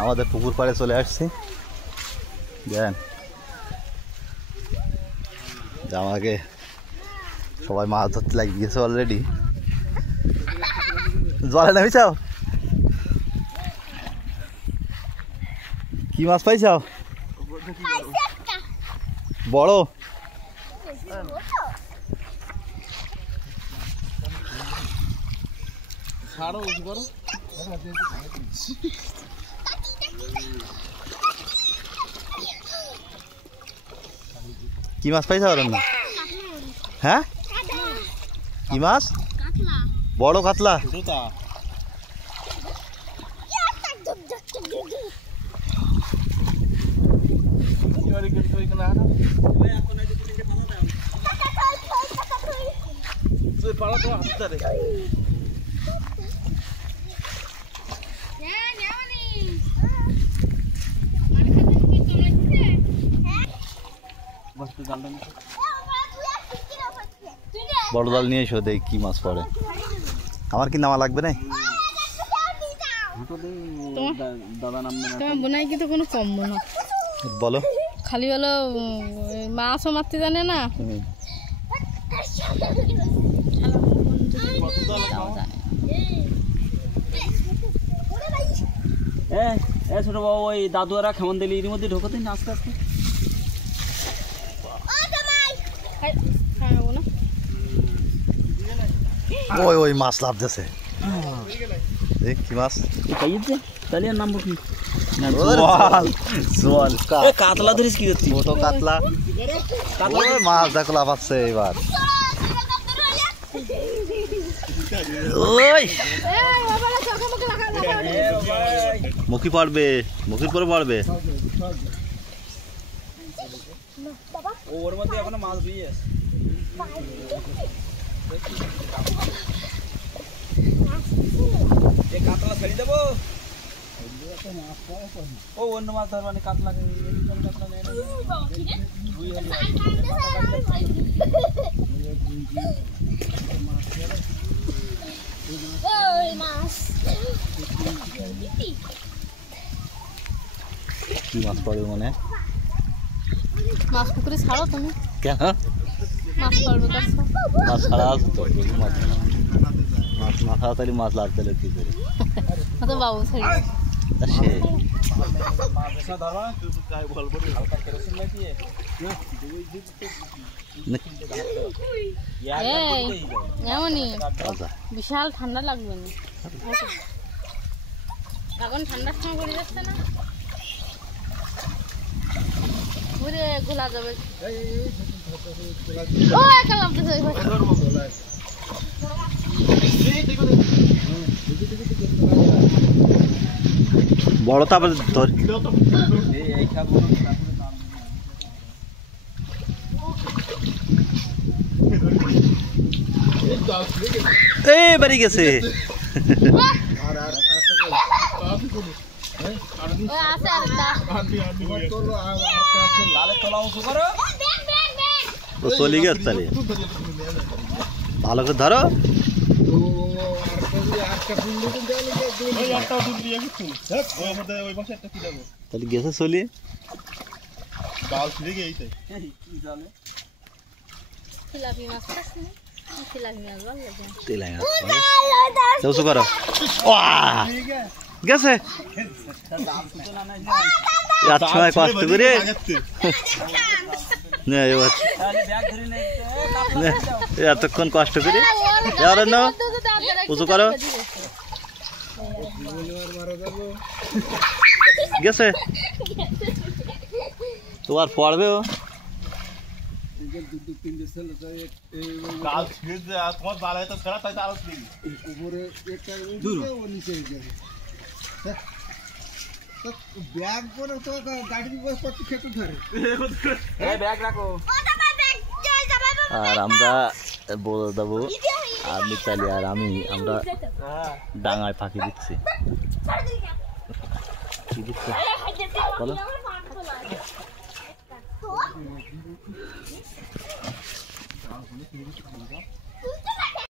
আমাদের পুকুর পাড়ে চলে আসছি। দেখেন আমাকে সবাই মাছ ধরতে লাগিয়ে গেছে অলরেডি। জলে নামি চাও, কি মাছ পাইছাও? বড় কি মাছ পাইছাও? হ্যাঁ, কি মাছ? বড় কাতলা। বড় জাল নিয়ে এসো, দেখ কি মাছ পড়ে। আমার কি নামা লাগবে না? বোনাই কিন্তু কোনো কম না, বলো। খালি হলো মাছও মারতে জানে না। ছোট বাবু ওই দাদুয়ারা কেমন দিলি এর মধ্যে ঢোকাতে না আস্তে আস্তে। ওই ওই মাছ লাভ দিয়েছে। কি মাছ? তাহলে আর নাম কি? কাতলা ধরিস কি? ছোট কাতলা। মাছ দেখো লাফাচ্ছে এবার। মুখি পড়বে, মুখির পরে পড়বে। ওর মধ্যে এখনো মাছ দিয়ে কাতলা ছেড়ে দেবো। ও অন্য মাছ ধর মানে কাতলা কি মাছ পড়বে মনে? মাছ পুকুরে ছাড়ো তুমি কেন? মাছ পড়বে, মাছ ছাড়া আছে তো, মাছ না ছাড়া তাহলে মাছ লাভ দিলে কি করে? বাবু ছাড়ি এমনই বিশাল ঠান্ডা লাগবে না এখন? ঠান্ডার সময় পড়ে যাচ্ছে না, ঘুরে ঘোলা যাবে। ও একা লাগতেছে বড় তো আবার ধর। এই বাড়ি গেছে। চলে গেছে তাহলে, ভালো করে ধরো। তাহলে গেছে চলিয়ে করো গেছে সময় কষ্ট করে এতক্ষণ কষ্ট করে উঁচু করো গেছে তোমার পড়বে ও ব্যাগ করে তো গাড়ির বসপত্র খেতে ধরে ব্যাগ রাখো। আর আমরা বলে দেবো আর মিতালি আর আমরা ডাঙায় ফাঁকি দিচ্ছি। কি দিচ্ছে বলো? ওখানে ফিরে গেছি